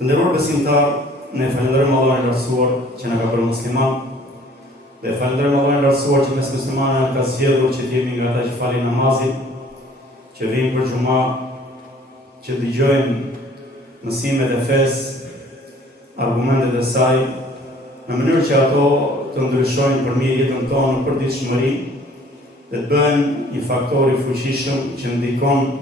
Të nderuar besimtar, ne falenderojmë Allahun e lartësuar që na ka bërë musliman. Dhe falenderojmë Allahun e lartësuar që mes muslimanëve ka zgjedhur që të jemi nga ata që falin namazin, që vijnë për xhuma, që dëgjojnë mësimet e fesë, argumentet e saj, në mënyrë që ato të ndryshojnë përmirë jetën tonë në përditshmëri dhe të bëhen një faktor i fuqishëm që ndikon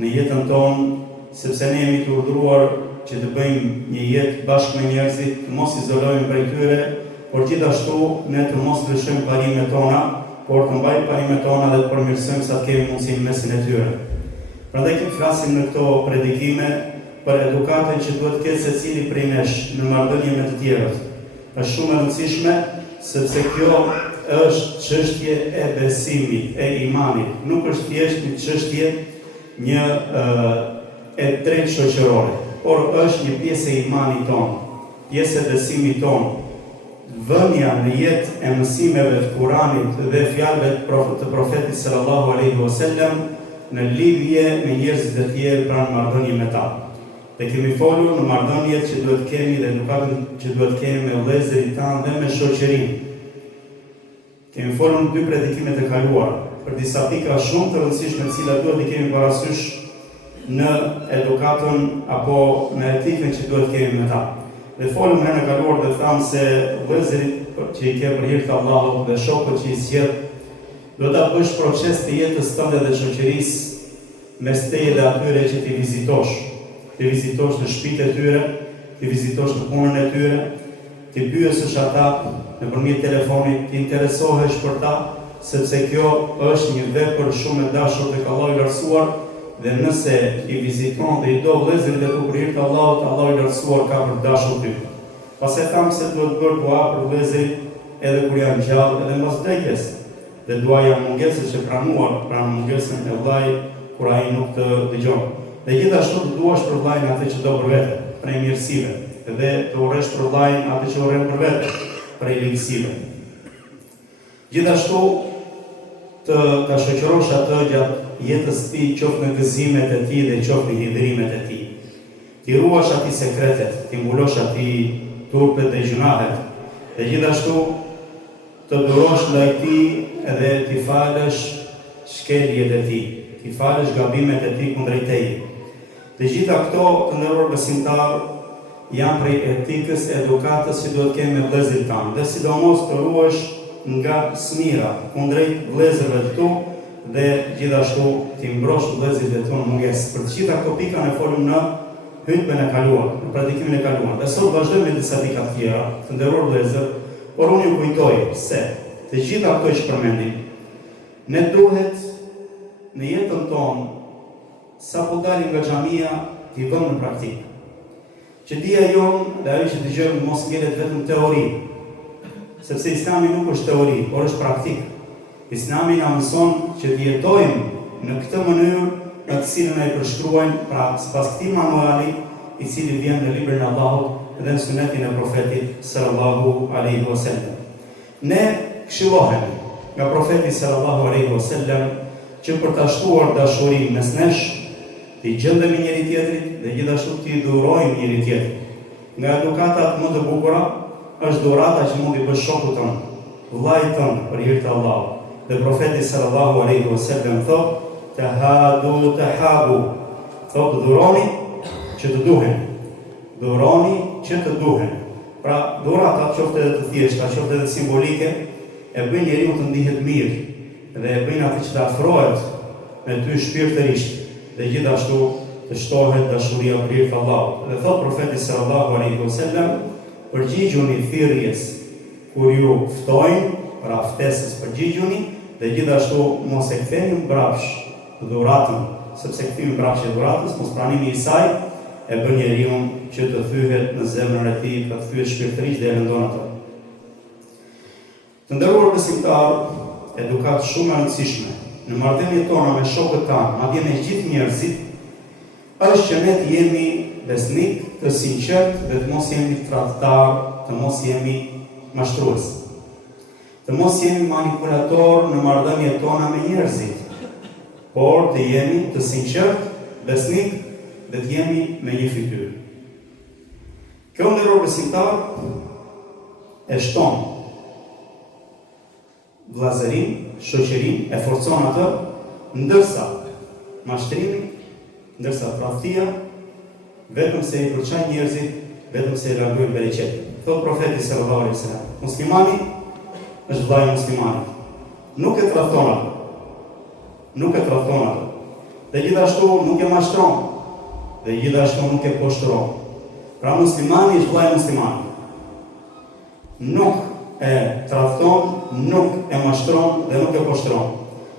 në jetën tonë, sepse ne jemi të urdhëruar që të bëjmë një jetë bashkë me njerëzit, të mos izolohemi prej tyre, por gjithashtu ne të mos ndryshojmë parimet tona, por të mbajmë parimet tona dhe të përmirësojmë sa të kemi mundësi në mesin e tyre. Prandaj këtë flasim në këto predikime për edukatën që duhet të ketë secili prej nesh në marrëdhënie me të tjerët. Është shumë e rëndësishme sepse kjo është çështje e besimit, e imanit. Nuk është thjesht një çështje e drejtë shoqërore, por është një pjesë e imanit tonë, pjesë e besimit tonë. Vënia në jetë e mësimeve të Kuranit dhe fjalëve të profetit sallallahu alaihi wasallam në lidhje me njerëzit e tjerë pranë marrëdhënie me ta. Dhe kemi folur në marrëdhëniet që duhet kemi dhe edukatën që duhet kemi me vëllezërit tanë dhe me shoqërinë. Kemi folur në 2 predikimet e kaluar për disa pika shumë të rëndësishme të cilat duhet të kemi parasysh në edukatën apo në etikën që duhet kemi me ta. Dhe folëm herën e kaluar dhe thamë se vëllezërit që i ke për hir të Allahut dhe shokët që i zgjedh, do ta bësh proces të jetës tënde dhe shoqërisë mes teje dhe atyre që ti vizitosh. Ti vizitosh në shtëpitë e tyre, ti vizitosh në punën e tyre, ti pyesësh ata nëpërmjet telefonit, ti interesohesh për ta, sepse kjo është një vepër shumë e dashur tek Allahu i lartësuar. Dhe nëse i viziton dhe i do vëllezërit e tu për hir të Allahut, Allahu i lartësuar ka për dashur ty. Pastaj thamë se duhet bërë dua për vëllezërit edhe kur janë gjallë edhe mbas vdekjes. Dhe duaja mungesës që pranuar, pranë mungesën e vllajit kur ai nuk të dëgjon. Dhe gjithashtu të duash për vllajin atë që do për vete, prej mirësive, dhe të urresh për vllajin atë që urren për vete, prej ligësive. Gjithashtu ta shoqërosh atë gjatë jetës ti, qoftë në gëzimet e tij dhe qoftë në hidhrimet e tij. Ti ruash atij sekretet, ti mbulosh atij turpet dhe gjunahet, dhe gjithashtu të durosh ndaj tij edhe ti falësh shkeljet e tij, ti falësh gabimet e tij kundrejt teje. Dhe gjitha këto, të nderuar besimtar, janë prej etikës e edukatës që duhet kemi me vëllezërit tanë, dhe sidomos të ruash nga smira kundrejt vëllezërve të tu, dhe gjithashtu ti mbrosh vëllezërit e tu në mungesë. Për të gjitha këto pika ne folëm në hutben e kaluar, në predikimin e kaluar. Dhe sot vazhdojmë me disa pika të tjera, të nderuar vëllezër, por unë ju kujtoj se të gjitha këto që përmendim, ne duhet në jetën tonë, sa po dalim nga xhamia, t'i vëmë në praktikë. Që dia jonë dhe ajo që dëgjojmë mos ngelet vetëm teori, sepse Islami nuk është teori, por është praktikë. Islami na mëson që të jetojmë në këtë mënyrë në të cilën ai përshkruajnë, pra sipas këtij manuali i cili vjen në librin e Allahut dhe në sunetin e profetit sallallahu alaihi wasallam. Ne këshillohemi nga profeti sallallahu alaihi wasallam që për ta shtuar dashurinë mes nesh, të gjendemi njëri tjetrit dhe gjithashtu të dhurojmë njëri tjetrin. Nga edukatat më të bukura është dhurata që mund t'i bësh shokut tënd, vllajit tënd për hir të Allahut. Dhe profeti sallallahu alaihi wasallam thotë: "Tahadu tahabu", thotë dhuroni që të duhen. Dhuroni që të duhen. Pra dhurata, qoftë edhe të thjeshta, qoftë edhe simbolike, e bën njeriu të ndihet mirë dhe e bën atë që të afrohet me ty shpirtërisht dhe gjithashtu të shtohet dashuria për hir të Allahut. Dhe thotë profeti sallallahu alaihi wasallam: "Përgjigjuni thirrjes kur ju ftojnë", pra ftesës përgjigjuni, dhe gjithashtu mos e ktheni mbrapsh dhuratën, sepse kthimi mbrapsh e dhuratës, mos pranimi i saj, e bën njeriu që të thyhet në zemrën e tij, të thyhet shpirtërisht dhe e lëndon atë. Të nderuar besimtar, edukat shumë e rëndësishme në marrëdhëniet tona me shokët tanë, madje me gjithë njerëzit, është që ne të jemi besnik, të sinqert dhe të mos jemi tradhtar, të mos jemi mashtrues. Të mos jemi manipulator në marrëdhëniet tona me njerëzit, por të jemi të sinqert, besnik dhe të jemi me një fytyrë. Kjo nderor besimtar e shton vllazërin, shoqërin, e forcon atë, ndërsa mashtrimi, ndërsa tradhtia, vetëm se i përçaj njerëzit, vetëm se i largojnë bereqetin. Thot profeti sallallahu alaihi wasallam, muslimani është vllai i muslimanit. Nuk e tradhton atë. Nuk e tradhton atë. Dhe gjithashtu nuk e mashtron. Dhe gjithashtu nuk e poshtron. Pra muslimani është vllai i muslimanit. Nuk e tradhton, nuk e mashtron dhe nuk e poshtron.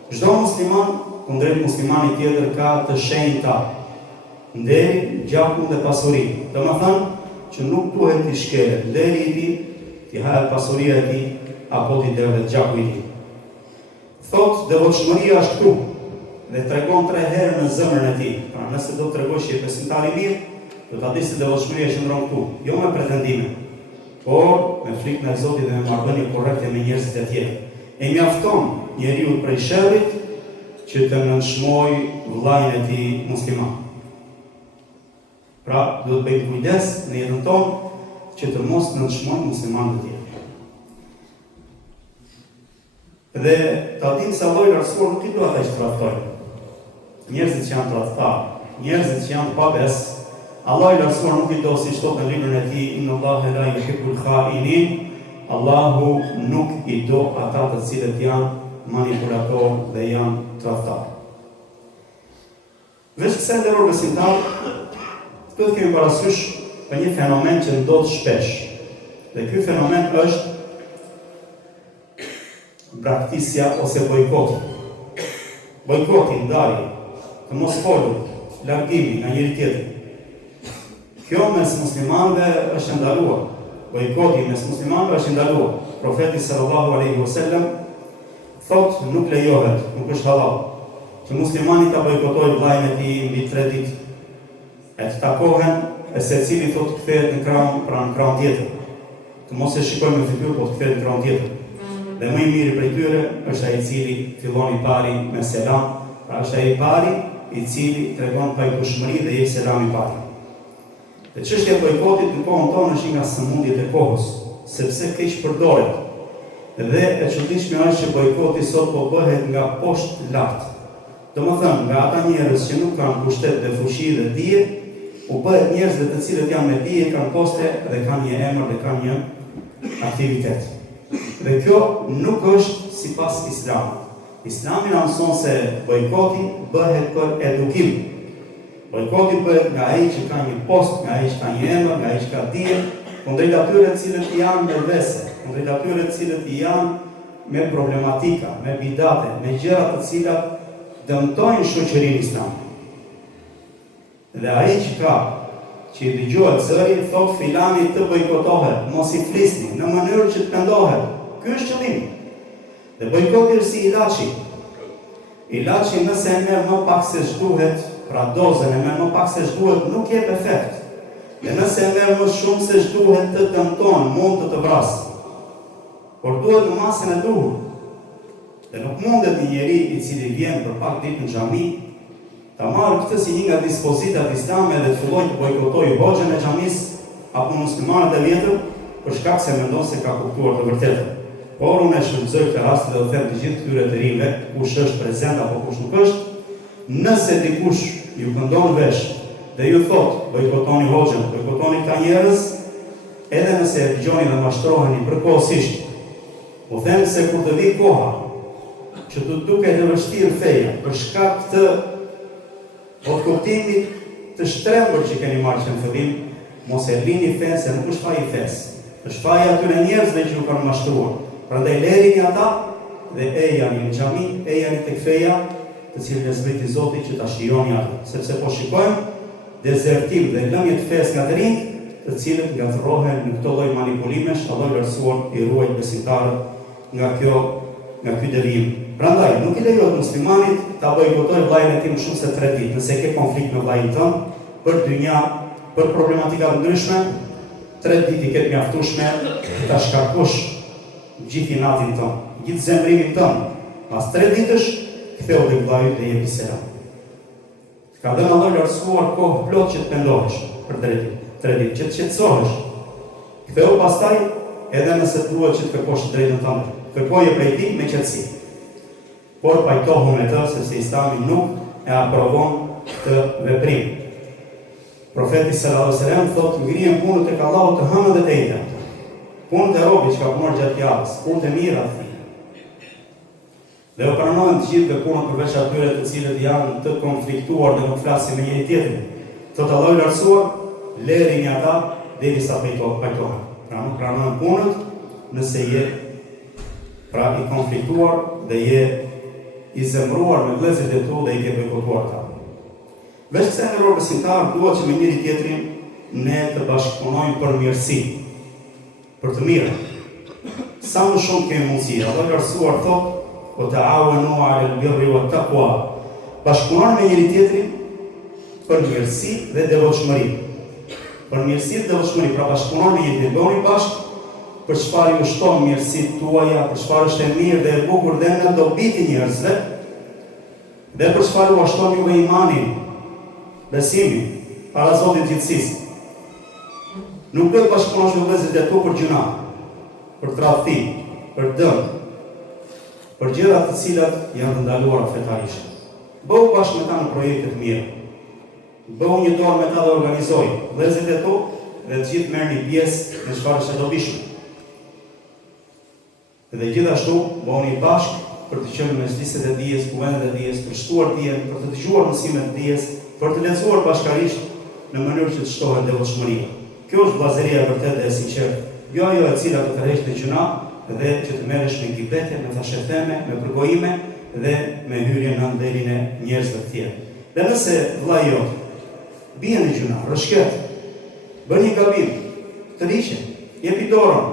Çdo musliman kundrejt muslimanit tjetër ka të shenjta, nderi, gjakun dhe pasurinë. Domethënë që nuk duhet t'i shkelet nderi i tij, t'i hahet pasuria e tij apo t'i derdhet gjaku i tij. Thot, devotshmëria është këtu dhe tregon 3 herë në zemrën e tij. Pra nëse do të tregosh që je besimtar i mirë, do ta dish se devotshmëria qëndron këtu, jo me pretendime, por me frikën e Zotit dhe me marrëdhënie korrekte me njerëzit e tjerë. E mjafton njeriu prej sherrit që të nënshmoj vllain e tij musliman. Pra, do të bëjmë kujdes në jetën tonë që të mos nënshmojmë muslimanët e tjerë. Dhe ta dimë se Allahu i Lartësuar nuk i do ata që tradhtojnë. Njerëzit që janë tradhtar, njerëzit që janë pa besë, Allahu i Lartësuar nuk i do, siç thotë në librin e tij, inna Allaha la yuhibbul kha'inin, Allahu nuk i do ata të cilët janë manipulatorë dhe janë tradhtar. Veç kësaj nderor besimtar, këtë kemi parasysh për një fenomen që ndodh shpesh. Dhe ky fenomen është braktisja ose bojkoti. Bojkoti, ndarje, të mos folur, largimi nga njëri tjetri. Kjo mes muslimanëve është ndaluar. Bojkoti mes muslimanëve është ndaluar. Profeti sallallahu alaihi wasallam thotë nuk lejohet, nuk është halal, që muslimani ta bojkotojë vllain e tij mbi 3 ditë. E të takohen e secili thotë kthehet në krahun, pra në krahun tjetër. Të mos e shikojmë me fytyrë, po të kthehet në krahun tjetër. Dhe më i miri prej tyre është ai i cili fillon i pari me selam, pra është ai i pari i cili tregon pajtueshmëri dhe jep selam i pari. Dhe çështja e bojkotit në kohën tonë është një nga sëmundjet e kohës, sepse keq përdoret. Dhe e çuditshme është që bojkoti sot po bëhet nga poshtë lart. Domethënë, nga ata njerëz që nuk kanë pushtet dhe fuqi dhe dije, u bëhet njerëzve të cilët janë me dije, kanë poste dhe kanë një emër dhe kanë një aktivitet. Dhe kjo nuk është sipas Islamit. Islami na mëson se bojkoti bëhet për edukim. Bojkoti bëhet nga ai që ka një post, nga ai që ka një emër, nga ai që ka dije, kundrejt atyre të cilët janë nervese, kundrejt atyre të cilët janë me problematika, me bidate, me gjëra të cilat dëmtojnë shoqërinë islame. Dhe ai që ka, që i dëgjohet zëri, thot filani të bojkotohet, mos i flisni, në mënyrë që të pendohet. Ky është qëllimi. Dhe bojkoti është si ilaçi. Ilaçi nëse e merr më pak se ç'duhet, pra dozën e merr më pak se ç'duhet, nuk jep efekt. Dhe nëse e merr më shumë se ç'duhet, të dëmton, mund të vrasë. Por duhet në masën e duhur. Dhe nuk mundet një njeri i cili vjen për pak ditë në xhami, ta marrë këtë si një nga dispozitat islame dhe të filloj të bojkotojë hoxhën e xhamisë apo muslimanët e vjetër, për shkak se mendon se ka kuptuar të vërtetën. Por unë e shfrytëzoj këtë rast dhe u them të gjithë këtyre të rinjve, kush është prezent apo kush nuk është, nëse dikush ju këndon vesh dhe ju thot bojkotoni hoxhën, bojkotoni këta njerëz, edhe nëse e dëgjoni dhe mashtroheni përkohësisht, u them se kur të vi koha që të duket e vështirë feja për shkak të kuptimit të shtrembur që keni marrë që në fillim, mos e lini fen se nuk është faji fes. Është faji atyre njerëzve që ju kanë mashtruar. Prandaj lerini ata dhe ejani në xhami, ejani tek feja, të cilën e zbriti Zoti që ta shijoni atë, sepse po shikojmë dezertim dhe lëmje të fesë nga të rinj, të cilët ngatërrohen në këto lloj manipulimesh, Allahu i Lartësuar i ruaj besimtarët nga ky devijim. Prandaj nuk i lejohet muslimanit ta bojkotojë vllain e tij më shumë se 3 ditë, nëse ke konflikt me vllain tënd për dynja, për problematika të ndryshme, 3 ditë i ketë mjaftueshme ta shkarkosh gjithë inatin tënd, gjithë zemrimin tënd. Pas 3 ditësh ktheu tek vllai dhe jepi selam. Ka dhënë Allahu i Lartësuar kohë plot që të pendohesh për 3 ditë, që të qetësohesh, Ktheu pastaj edhe nëse duhet që të kërkosh drejtën tënde. Kërkoje prej tij me qetësi. Por pajtohu me të sepse Islami nuk e aprovon këtë veprim. Profeti sallallahu alajhi wasallam thotë ngrihen punët tek Allahu të hënën dhe të ejtën. Punët e robit që ka punuar gjatë javës, punët e mira dhe u pranojnë të gjithë punët përveç atyre të cilët janë të konfliktuar dhe nuk flasin me njëri tjetrin. Thotë Allahu i lartësuar, lërini ata derisa pajtohen. Pra nuk pranojnë punët nëse je pra i konfliktuar dhe je i zemruar me vëllezërit e tu dhe i ke bojkotuar ata. Veç pse në rrugë besimtar duhet që me njëri tjetrin ne të bashkëpunojmë për mirësi, për të mirë. Sa më shumë kemi mundësi, Allahu i lartësuar thotë o ta'awanu 'ala al-birri wat-taqwa. Bashkëpunoni me njëri tjetrin për mirësi dhe devotshmëri. Për mirësi dhe devotshmëri, pra bashkëpunoni me njëri tjetrin, bëni bashkë për çfarë ju shton mirësitë tuaja, për çfarë është e mirë dhe e bukur dhe në dobi të njerëzve, dhe për çfarë u shton juve imanin, besimin, para Zotit gjithësisë. Nuk do të bashkëpunosh me vëllezërit e tu për gjuna, për tradhti, për dëm, për gjëra të cilat janë të ndaluara fetarisht. Bëu bashkë me ta në projekte të mira. Bëu një dorë me ta dhe organizoj vëllezërit e tu dhe të gjithë merrni pjesë në çfarë është e dobishme. Dhe gjithashtu bëuni bashkë për të qenë në mezhliset e dijes, kuvendet e dijes, për shtuar dijen, për të dëgjuar mësimet e dijes, për të lexuar bashkërisht në mënyrë që të shtohet devotshmëria. Kjo është vllazëria e vërtetë dhe e sinqertë. Jo ajo e cila të tërheqë në gjuna dhe që të merresh me gibete, me thashetheme, me përgojime dhe me hyrje në nderin e njerëzve të tjerë. Dhe nëse vllai jot bie në gjuna, rrëshqet, bën një gabim, të liqe, jepi dorën,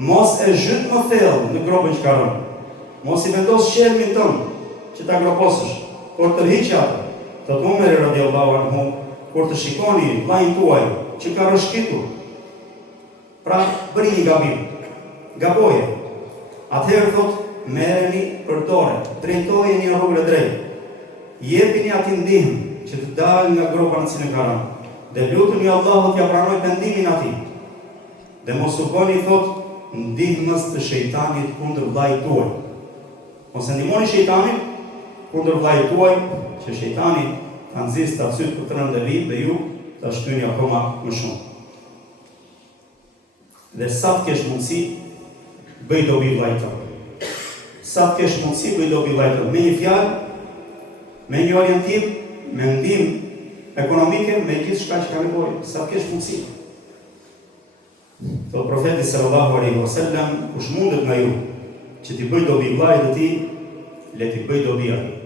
mos e zhyt më thellë në gropën që ka rënë. Mos i vendos shelmin tënd që ta groposësh, por tërhiq atë. Thotë Umeri radiallahu anhu, kur të shikoni vllain tuaj që ka rrëshqitur, pra bëri një gabim, gaboje. Atëherë thotë, merreni për dorë, drejtojeni në rrugën e drejtë. Jepini atij ndihmë që të dalë nga gropa në cilën ka rënë. Dhe lutuni Allahut t'ia pranojë pendimin atij. Dhe mos u bëni thotë ndihmës të shejtanit kundër vllait tuaj. Mos e ndihmoni shejtanin kundër vllait tuaj, që shejtani ka nxjerrë ta syt për të rënë vit dhe ju ta shtyni akoma më shumë. Dhe sa të kesh mundësi, bëj dobi vllait tënd. Sa të kesh mundësi, bëj dobi vllait tënd. Me një fjalë, me një orientim, me ndihmë ekonomike, me gjithë shka që ka nevojë, sa të kesh mundësi. Thotë profeti sallallahu alaihi wasallam, kush mundet nga ju që t'i bëj dobi vllait të tij, le t'i bëj dobi atij.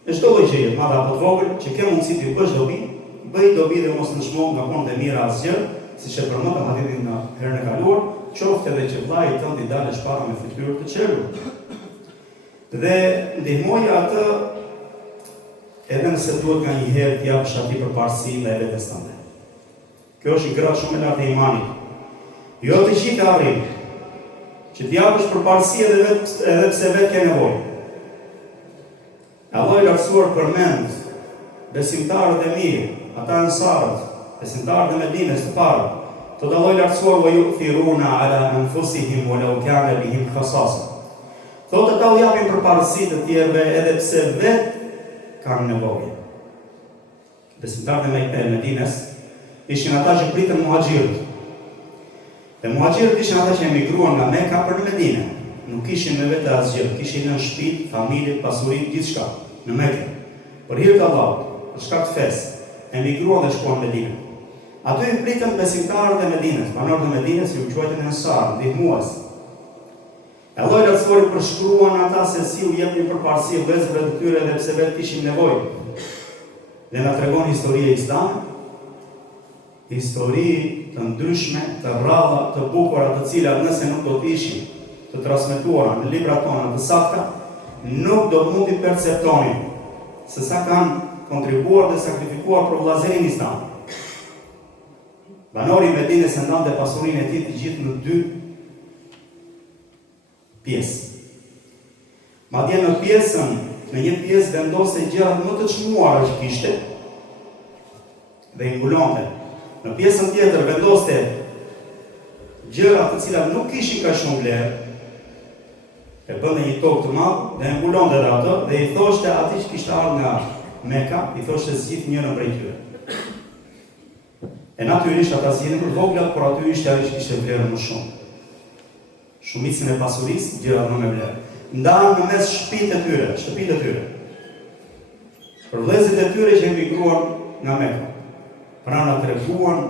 Në çdo lloj gjëje, madje apo të vogël, që ke mundësi t'i bësh dobi, bëj dobi dhe mos ndëshmo nga punët e mira asgjë, siç e përmendëm hadithin në herën e kaluar, qoftë edhe që vllai tënd i dalë shpara me fytyrë të qelur. Dhe ndihmoja atë edhe nëse duhet nga një herë t'japësh atij përparësi dhe vetes tënde. Kjo është një gradë shumë e lartë e imanit. Jo të gjithë arrin që t'japësh përparësi edhe pse vetë ke nevojë. Allah i lartësuar përmend besimtarët e mirë, ata ansarët, besimtarët e Medinës të parë. Thotë Allah i lartësuar wa yu'thiruna ala anfusihim walau kana bihim khasasa. Thotë ata u japin përparësi të tjerëve edhe pse vetë kanë nevojë. Besimtarët e Medinës ishin ata që pritën muhaxhirët. Dhe muhaxhirët ishin ata që emigruan nga Mekka për në Medinë. Nuk kishin me vete asgjë, kishin në shtëpi, familje, pasuri, gjithçka në Mekë. Për hir të Allahut, për shkak të fesë, emigruan dhe shkuan në Medinë. Aty i pritën besimtarët e Medinës, banorët e Medinës ju quajtën ansar, ndihmues. Allah i lartësuar përshkruan ata se si u jepnin përparësi vëllezërve të tyre edhe pse vetë kishin nevojë. Dhe na tregon historia islame, histori të ndryshme, të rralla, të bukura, të cilat nëse nuk do të ishin të transmetuara në librat tona të sakta, nuk do mund t'i perceptonin se sa kanë kontribuar dhe sakrifikuar për vllazërin islam. Banori i Medinës e ndante pasurinë e tij të gjithë në 2 pjesë. Madje në një pjesë vendoste gjërat më të çmuara që kishte dhe i mbulonte. Në pjesën tjetër vendoste gjëra të cilat nuk kishin ka shumë vlerë, e bënde një tokë të madhë dhe e mbulonte dhe ato dhe i thoshte ati që kishte ardhur nga Meka, i thoshte zgjidh njërin prej tyre. E natyrisht ata zgjidhin për voglat, por aty ishte ajo që kishte vlerë më shumë. Shumicën e pasurisë, gjërat më me vlerë. Ndanë në mes shtëpitë e tyre. Për vëllezërit e tyre që emigruan nga Meka. Pra na treguan,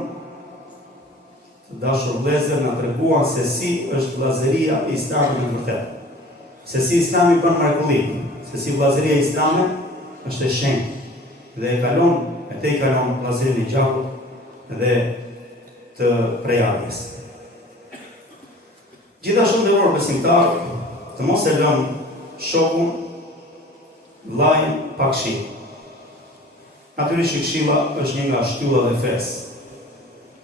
të dashur vëllezër, na treguan se si është vllazëria e Islamit në vërtetë. Se si Islami bën mrekulli, se si vllazëria islame është e shenjtë dhe e kalon vllazërinë e gjakut dhe të prejardhjes. Gjithashtu nderuar besimtar, të mos e lëm shokun, vllajin pa këshill. Natyrisht këshilla është një nga shtyllat e fesë.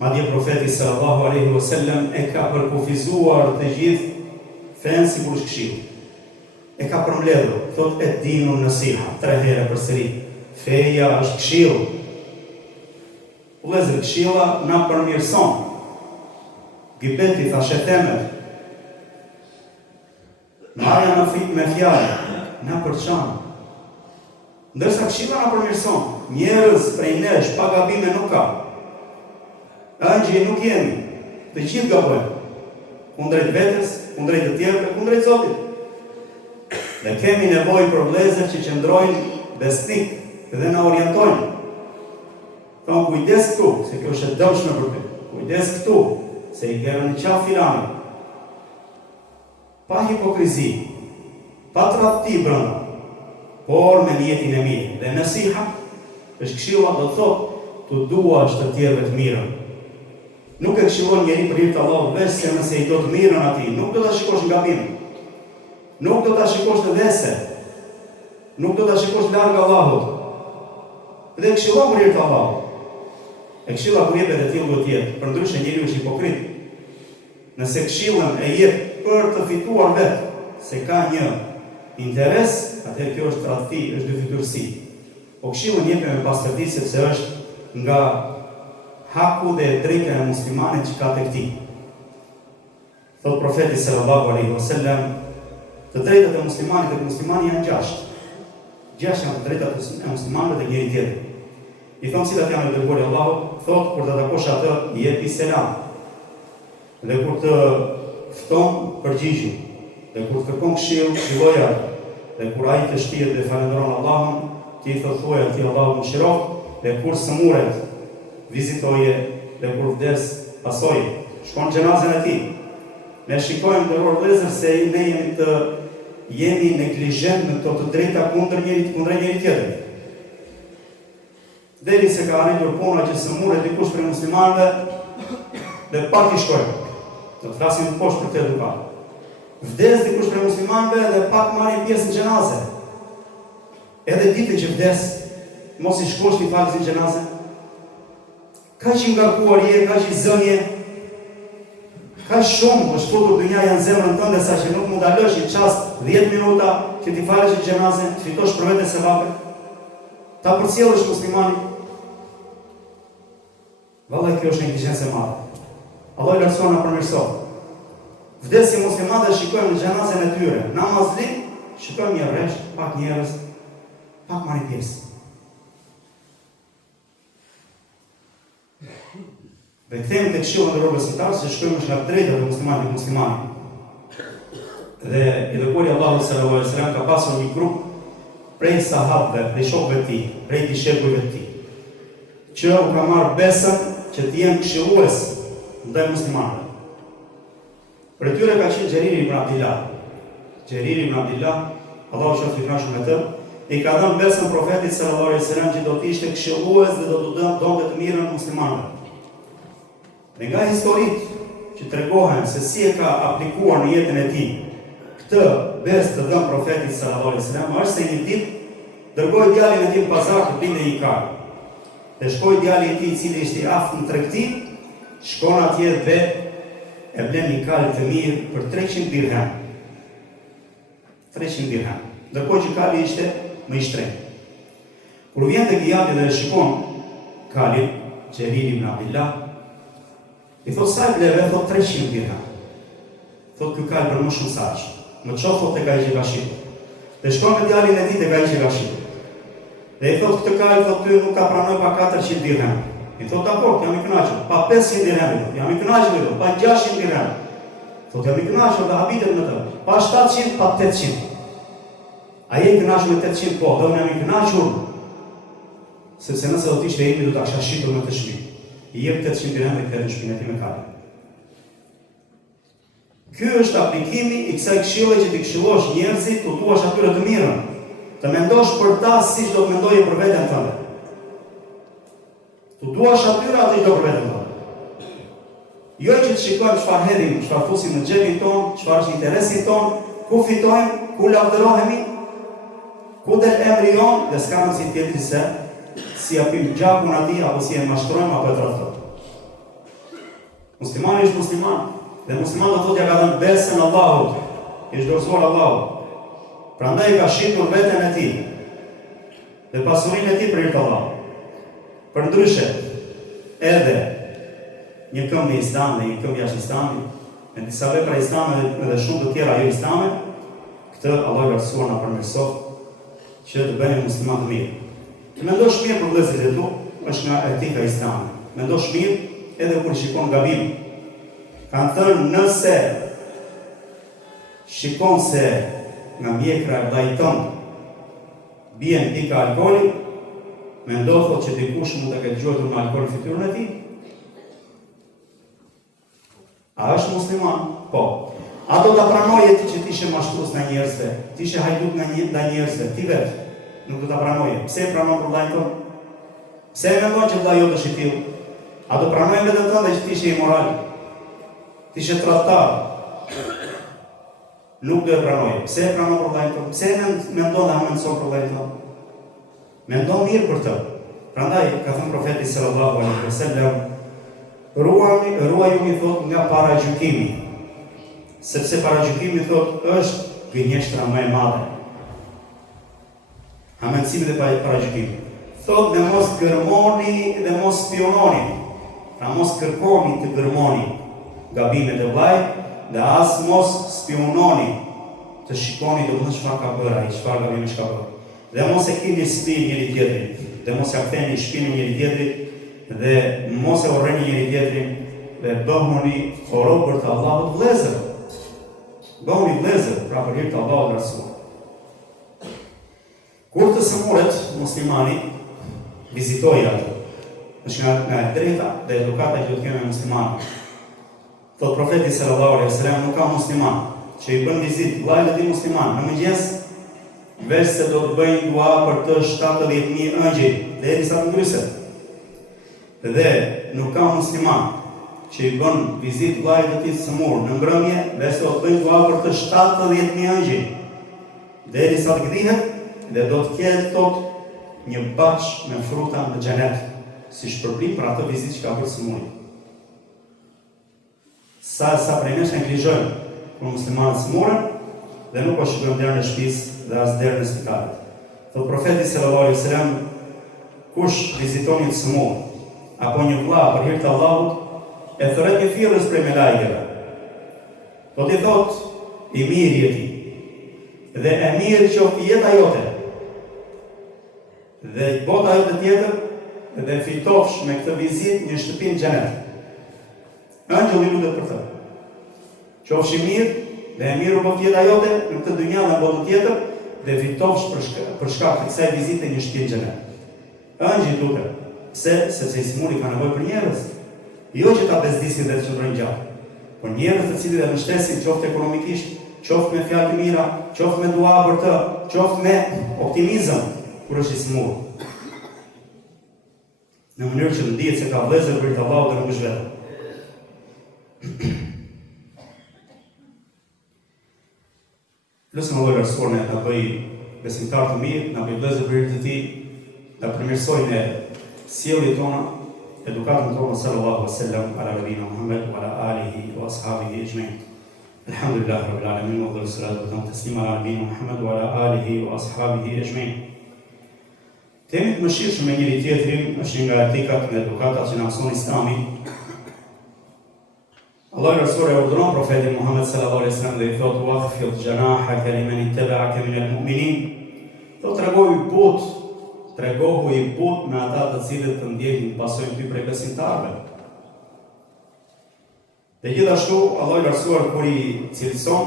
Madje profeti sallallahu alaihi wasallam e ka përkufizuar të gjithë fenë sikur është këshill. E ka përmbledhur, thot e dinu nasiha, 3 herë përsëri. Feja është këshill. Vëllezër, këshilla na përmirëson. Gibeti thashë temet. Marja me fjalë, na përçan. Ndërsa këshilla na përmirëson. Njerëz prej nesh pa gabime nuk ka. Angjëj nuk jemi. Të gjithë gabojmë. Kundrejt vetes, kundrejt të tjerëve, kundrejt Zotit. Dhe kemi nevojë për vëllezër që qëndrojnë besnik dhe na orientojnë. Thonë kujdes këtu, se kjo është e dëmshme për ty. Kujdes këtu, se i gjerën në qafë filani. Pa hipokrizi, pa tradhti brenda, por me niyetin e mirë. Dhe nasiha është këshilla do të thotë të duash të tjerëve të mirën. Nuk e këshillon njeri për hir të Allahut veç se nëse i do të mirën atij, nuk do ta shikosh nga gabim. Nuk do ta shikosh në vese. Nuk do ta shikosh larg Allahut. Dhe këshillon për hir të Allahut. E këshilla kur jepet e tillë do të jetë, përndryshe njeriu është hipokrit. Nëse këshillën e jep për të fituar vetë, se ka një interes, atëherë kjo është tradhti, është dyfytyrësi. Po këshillën jepet me pastërti sepse është nga haku dhe drejta e muslimanit që ka tek tij. Thot profeti sallallahu alaihi wasallam, të drejtat e muslimanit dhe muslimani janë 6. 6 janë të drejtat e muslimanëve dhe njëri tjetrit. I thonë cilat janë e dërguari Allahut, thot kur të takosh atë, i jepi selam. Dhe kur të fton, përgjigji. Dhe kur të kërkon këshill, filloj atë. Dhe kur ai të shtihet dhe falënderon Allahun, ti thuaj atij Allahu mëshiroft, dhe kur sëmuret, vizitoje, dhe kur vdes, pasoje. Shkon xhenazën e tij. Ne shikojmë nderuar vëllezër se ne jemi neglizhent në këto të drejta kundër njëri tjetrit. Deri se ka arritur puna që sëmuret dikush për muslimanëve dhe pak i shkojnë. Do të flasim poshtë për këtë edukat. Vdes dikush për muslimanëve dhe pak marrin pjesë në xhenazë. Edhe ditën që vdes, mos i shkosh ti falësi në xhenazë. Kaq i ngarkuar je, kaq i zënje. Ka shumë është futur dynjaja në zemrën tënde sa që nuk mund ta lësh një çast 10 minuta që ti falesh në xhenazë, të fitosh për vetë sevape. Ta përcjellësh muslimanin. Vallahi kjo është neglizhencë e madhe. Allah i lartëson na përmirëson. Vdesin muslimanët shikojmë në xhenazën e tyre. Namazlik, shikojmë një rresht, pak njerëz, pak marrin pjesë. Dhe kthehemi tek këshilla e robës së tas, se shkojmë në drejtat e muslimanit dhe muslimanit. Dhe i dërguari Allahu sallallahu alaihi wasallam ka pasur një grup prej sahabëve, prej shokëve të tij, prej dishepujve të tij, që u ka marrë besën që të jenë këshillues ndaj muslimanëve. Për tyre ka qenë Xheriri ibn Abdillah. Xheriri ibn Abdillah, Allahu qoftë i kënaqur me të, i ka dhënë besën profetit sallallahu alaihi wasallam që do të ishte këshillues dhe do të donte të mirën muslimanëve. Dhe nga historitë që tregohen se si e ka aplikuar në jetën e tij këtë besë të dhënë profetit sallallahu alaihi wasallam, është se një ditë dërgoi djalin e tij në pazar të blinte një kar. Dhe shkoi djali i tij i cili ishte i aftë në tregti, shkon atje dhe e blen një kal të mirë për 300 dirham. 300 dirham. Ndërkohë që kali ishte më i shtrenjtë. Kur vjen tek djali dhe shikon kalin, Xheriri ibn Abdillah, I thot sa e bleve, thot 300 dirham. Thot ky ka për më shumë saq. Më qof thot tek ai që ka shipur. Dhe shkon me djalin e tij tek ai që ka shipur. Dhe i thot këtë kal, thot ty nuk ta pranoj pa 400 dirham. I thot dakor, jam i kënaqur. Pa 500 dirham, jam i kënaqur, pa 600 dirham. Thot jam i kënaqur dhe habitet me të. Pa 700, pa 800. A je i kënaqur me 800? Po, dhe unë jam i kënaqur. Sepse nëse do t'ishte imi, do t'a kisha shitur me të shmi. I jep 800 dirham dhe këtë në shpinë e ti me kale. Ky është aplikimi i kësaj këshille që t'i këshillosh njerëzit, t'u thuash atyre të mirën, të mendosh për ta siç do të mendoje për veten tënde. T'u thuash atyre atë që do për veten tënde. Jo që të shikojmë çfarë hedhim, çfarë fusim në xhepin ton, çfarë është interesi ton, ku fitojmë, ku lavdërohemi, ku del emri jon dhe s'ka mundësi tjetër se si japim gjakun atij apo si e mashtrojmë apo e tradhtojmë. Muslimani është musliman. Dhe musliman do thotë ja ka dhënë besën Allahut, i është dorëzuar Allahut. Prandaj ka shitur veten e tij dhe pasurinë e tij për hir të Allahut. Përndryshe, edhe një këmbë në Islam dhe një këmbë jashtë Islamit, me disa vepra islame dhe shumë të tjera jo islame, këtë Allah ka mësuar na përmirësoft që të bëhemi musliman të mirë. Të mendosh mirë për vëllezërit e tu, është nga etika islame. Mendosh mirë edhe kur shikon gabim. Kanë thënë nëse shikon se nga mjekra e vllait tënd bien pika alkooli, mendo thotë që dikush mund të ketë gjuajtur me alkool fytyrën e tij. A është musliman? Po. A do ta pranoje ti që ti ishe mashtrues nga njerëzve, ti ishe hajdut nga njerëzve, ti vetë nuk do ta pranoje. Pse e pranon për vllain tënd? Pse e mendon që vllai jote është i tillë? A do pranoje vetëm tënde që ti ishe imoral? Ti ishe tradhtar? Nuk do e pranoje. Pse e pranon për vllain tënd? Pse mendon dhe amendson për vllain tënd? Mendon mirë për të. Prandaj ka thënë profeti sallallahu alaihi wasallam, ruajuni thot nga paragjykimi. Sepse paragjykimi thot është gënjeshtra më e madhe. Amendësimi dhe paragjykimi. Thot dhe mos gërmoni dhe mos spiononi. Pra mos kërkoni të gërmoni gabimet e vllajt dhe as mos spiononi të shikoni domosdoshmë çfarë ka bërë ai, çfarë gabime ka bërë. Dhe mos e keni shtëpi njëri tjetrit, dhe mos ja ktheni shtëpinë njëri tjetrit dhe mos e urreni njëri tjetrin dhe bëhuni robër të Allahut vëllezër. Bëhuni vëllezër, pra për hir të Allahut dhe Rasulit. Kur të sëmurët, muslimani vizitoj atë. është nga e drejta dhe edukata që do të kemi me muslimanë. Thot profeti sallallahu alaihi wasallam, nuk ka musliman që i bën vizitë vllajt e tij musliman në mëngjes, veç se do të bëjnë dua për të 70.000 ëngjëj derisa të ngryset. Dhe nuk ka musliman që i bën vizitë vllajt e tij sëmur në mbrëmje, veç se do të bëjnë dua për të 70.000 ëngjëj derisa të gdhihet dhe do të ketë thot një baç me fruta në xhenet, si shpërblim për atë vizitë që ka bërë sëmuri. Sa prej nesh neglizhojmë kur muslimanët sëmurën dhe nuk po shikojmë derën e shtëpisë dhe as derën e spitalit. Thot profeti sallallahu alaihi wasallam, kush viziton një sëmur apo një vëlla për hir të Allahut, e thret një thirrës prej melajkeve. Do t'i thot i mirë je ti, dhe e mirë qoftë jeta jote, dhe bota jote tjetër, dhe fitofsh me këtë vizitë një shtëpi në xhenet. Angjëlli lutet për të. Qofsh i mirë, dhe e mirë bëft jeta jote në këtë dynja dhe në botën tjetër, dhe fitofsh për shkak të kësaj vizite një shtëpi në xhenet. Angjëlli lutet. Pse? Sepse i smuri ka nevojë për njerëz. Jo që ta bezdisin dhe të qëndrojnë gjatë, por njerëz të cilët e mbështesin qoftë ekonomikisht, qoftë me fjalë të mira, qoftë me dua për të, qoftë me optimizëm kur është i smur. Në mënyrë që të dihet se ka vëllezër për të Allahut dhe nuk është vetëm. Lësëm Allah Rasuar na bëj besimtar të mirë, na bëj vëllezër për të tij, na përmirësojnë sjelljet tona, edukatën tonë sallallahu alaihi wasallam ala nabina Muhammad wa ala alihi wa ashabihi ecma'in. Alhamdulillah rabbil alamin wa salatu wa taslima ala nabina Muhammad wa ala alihi wa ashabihi ecma'in. Temi të mëshirshëm me njëri tjetrin është nga etikat dhe edukatat që na mëson Islami. Allah Rasul e urdhëron profetin Muhammed sallallahu alaihi wasallam dhe i thotë waqfid janahaka liman ittaba'aka min al-mu'minin. Do tregohu i but me ata të cilët të ndjekin pasojnë ty prej besimtarëve. Dhe gjithashtu Allah i lartësuar kur i cilëson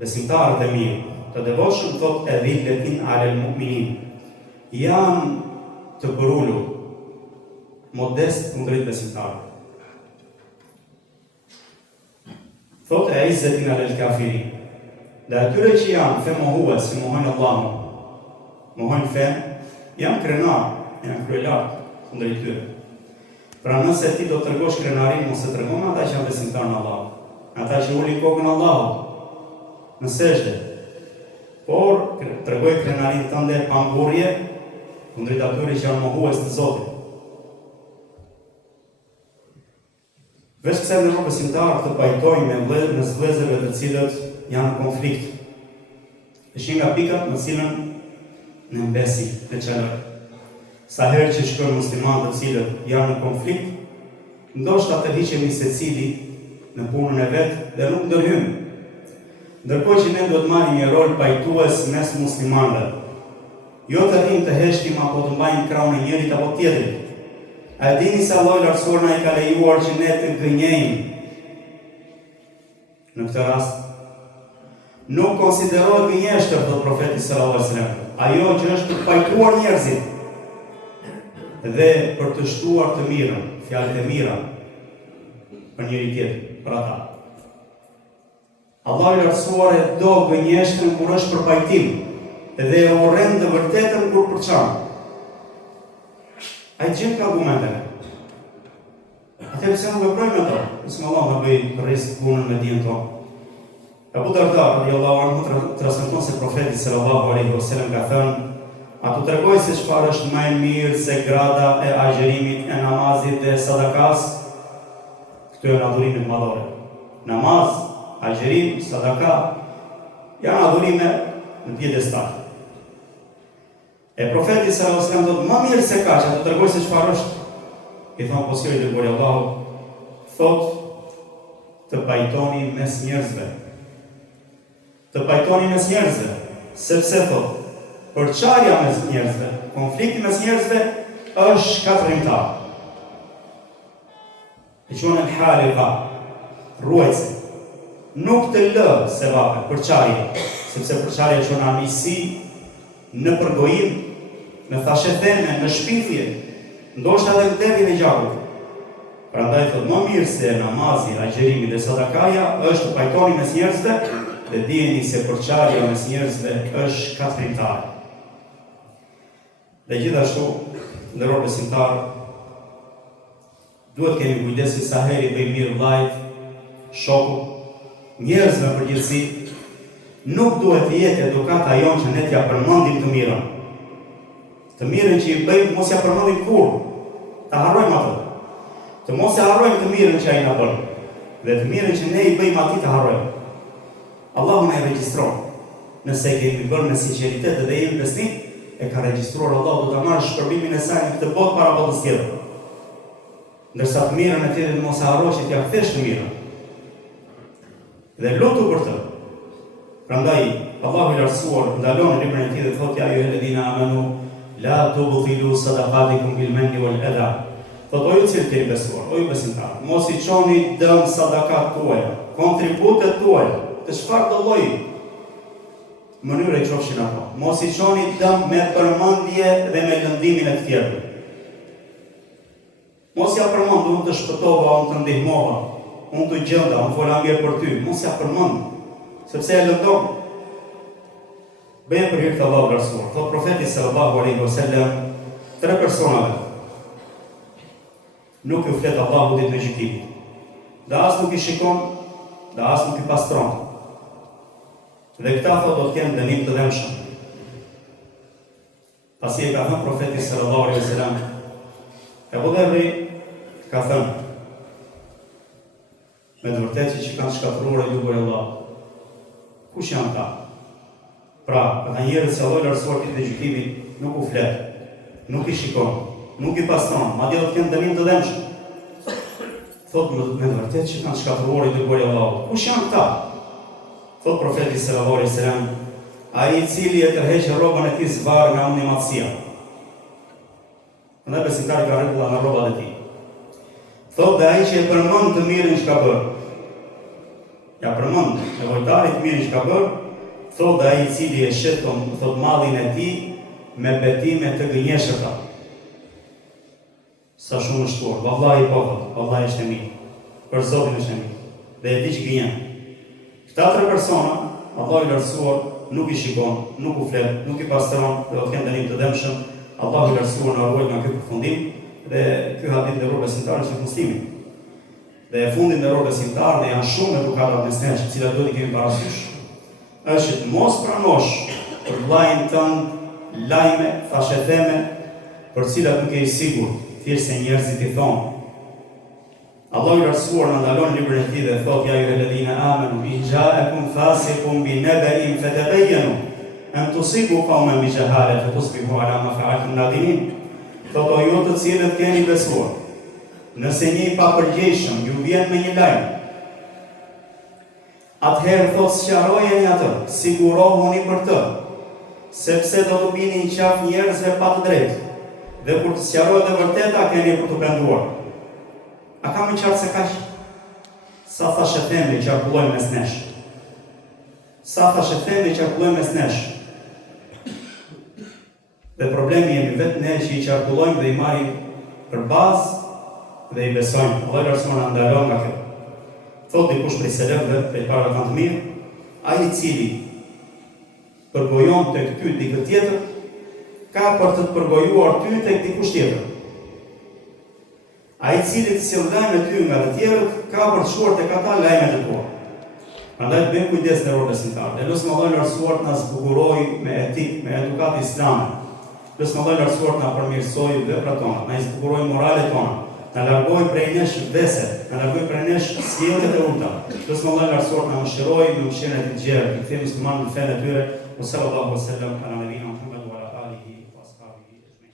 besimtarët e mirë, të devotshëm thotë edillatin 'alal mu'minin. Janë të përulur, modest kundrejt besimtarëve. Thotë e izzetin 'alal kafirin. Dhe atyre që janë fe mohues, si mohojnë Allahun, mohojnë fe, janë krenar, janë kryelartë kundrejt tyre. Pra nëse ti do të tregosh krenarin, mos e tregon ata që janë besimtarë në Allah, ata që ulin kokën Allahut në sejdë, por tregoj krenarin tënde pamburje kundrejt atyre që janë mohues të Zotit. Veç pse ne besimtarë të pajtojmë me vëllezërve të cilët janë në konflikt. Është nga pikat në cilën në mbesi në qenër. Sa herë që shkojnë muslimanë të cilët janë në konflikt, ndoshta të hiqemi secili në punën e vet dhe nuk ndërhyjmë. Ndërkohë që ne duhet marrim një rol pajtues mes muslimanëve. Jo të rrim të heshtim apo të mbajmë krahun e njërit apo tjetrit. A e dini se Allah i lartësuar na i ka lejuar që ne të gënjejmë në këtë rast? Nuk konsiderohet gënjeshtër, thotë profeti sallallahu alajhi wasallam, ajo që është për pajtuar njerëzit dhe për të shtuar të mirën, fjalët e mira për njëri tjetër, për ata. Allah i lartësuar e do gënjeshtën kur është për pajtim dhe e urren të vërtetën kur përçan. Ai gjen ka argumenteve. Atë pse nuk veprojmë ato? Nëse Allah na bëj rrezik punën me dijen tonë. Abu Darda radiallahu anhu transmeton se profeti sallallahu alaihi wasallam ka thënë: "A tu tregoj se çfarë është më e mirë se grada e agjerimit, e namazit dhe sadakas?" Këto janë adhurimet madhore. Namaz, agjerim, sadaka janë adhurime në pjedestal. E profeti sallallahu alaihi wasallam thotë: "Më mirë se kaq, a tu tregoj se çfarë është?" I thonë posiri dhe gori Allahu, thotë të pajtoni mes njerëzve. Të pajtoni mes njerëzve, sepse thotë, përçarja mes njerëzve, konflikti mes njerëzve është shkatërrimtar. E quhen haliqa, ruajtse. Nuk të lë se vape përçarje, sepse përçarja quhen armiqësi në përgojim, në thashetheme, në shpifje, ndoshta edhe në devin e gjakut. Prandaj thotë më mirë se namazi, agjerimi dhe sadakaja është të pajtoni mes njerëzve dhe dijeni se përçarja mes njerëzve është shkatërrimtare. Dhe gjithashtu, ndëror besimtar, duhet kemi kujdes se sa herë i bëjmë mirë vllajt, shokut, njerëzve në përgjithësi, nuk duhet të jetë edukata jonë që ne t'ja përmendim të mirën. Të mirën që i bëjmë mos ja përmendim kurrë, ta harrojmë atë. Të mos e harrojmë të mirën që ai na bën, dhe të mirën që ne i bëjmë atij të harrojmë. Allahu na e regjistron. Nëse kemi bërë me sinqeritet dhe jemi besnik, e ka regjistruar Allahu, do ta marrë shpërbimin e saj në këtë botë para botës tjetër. Ndërsa të mirën e tjetrit mos e harrosh që t'ia kthesh të mirën. Dhe lutu për të. Prandaj Allahu i lartësuar ndalon në librin e tij dhe thotë: "Ja ayyuhalladhina amanu la tubtilu sadaqatikum bil manni wal adha." Thotë o ju që keni besuar, o ju besimtarë, mos i çoni dëm sadakat tuaja, kontributet tuaja, të çfarë do lloji mënyre i qofshin ato. Mos i çoni dëm me përmendje dhe me lëndimin e të tjerëve. Mos ja përmend, unë të shpëtova, unë të ndihmova, unë të gjenda, unë fola mirë për ty. Mos ja përmend, sepse e lëndon. Bëje për hir të Allahut Rasul. Thot profeti sallallahu alaihi wasallam, 3 personave nuk ju flet Allahu ditë në gjykimit. Dhe as nuk i shikon, dhe as nuk i pastron. Dhe këta thot do të kenë dënim të dëmshëm. Pasi e ka thënë profeti sallallahu alaihi wasallam, Ebu Dherri ka thënë, me të vërtetë që kanë shkatëruar e jugur e Allah. Kush janë ta? Pra, ata njerëz që Allah i lartësuar ditën e gjykimit nuk u flet, nuk i shikon, nuk i pastron, madje do të kenë dënim të dëmshëm. thot me të vërtet që kanë shkatëruar i dërguari i Allahut. Kush janë këta? Thot profeti sallallahu alaihi wasallam, ai I cili e tërheq rrobën e tij zvarr nga unë matësia. Andaj besimtari ka rregulla në rrobat e tij. Thot dhe ai që e përmend të mirën që ka bërë. Ja përmend nevojtarit të mirën që ka bërë, thot dhe ai I cili e shet thot mallin e tij me betime të gënjeshtra. Sa shumë është shtuar, vallahi po thot, vallahi është e mirë. Për Zotin është e mirë. Dhe e di që gënjen. Këta tre persona, Allahu I lartësuar nuk I shikon, nuk u flet, nuk I pastron, dhe do të kenë dënim të dëmshëm. Allahu I lartësuar na ruaj nga ky përfundim dhe ky hadith në rrugë besimtarë është muslimi. Dhe e fundit në rrugë besimtarë dhe janë shumë edukatat mesnesh, të cilat duhet I kemi parasysh, është të mos pranosh për vllajin tënd lajme, thashetheme, për cilat nuk je I sigurt, thjesht se njerëzit I thonë. Allahu I lartësuar na ndalon librin e tij dhe thotë ja ayyuhalladhina amanu in ja'akum fasiqun binaba'in fatabayyanu an tusibu qauman bijahala fatusbihu ala ma fa'altum nadimin. Thotë ju të cilët keni besuar, nëse një I papërgjegjshëm ju vjen me një lajm, atëherë thotë sqarojeni atë, sigurohuni për të, sepse do të bini në qaf njerëzve pa të drejtë, dhe kur të sqarohet e vërteta keni për të penduar. A kam I qartë se kaq? Sa thashë themi qarkullojmë mes nesh. Sa thashë themi qarkullojmë mes nesh. Dhe problemi jemi vetë ne që I qarkullojmë dhe I marrim për bazë dhe I besojmë. Allahu I lartësuar na ndalon nga kjo. Thot dikush prej selefëve, prej parave kanë të mirë, ai I cili përgojon tek ty dikë tjetër, ka për të përgojuar ty tek dikush tjetër. Ai I cili të sjell lajme ty nga të tjerët, ka për të shkuar tek ata lajmet e tua. Prandaj bëjmë kujdes në rrugën besimtare. Dhe lutem Allahun e lartësuar të na zbukurojë me etikë, me edukatë islame. Lutem Allahun e lartësuar të na përmirësojë veprat tona, na zbukurojë moralet tona, na largojë prej nesh veset, na largojë prej nesh sjelljet e ulta. Lutem Allahun e lartësuar të na mëshirojë me mëshirën e tij të gjerë, të kthejmë muslimanët në fenë e tyre. Sallallahu alaihi wasallam ala nabiyina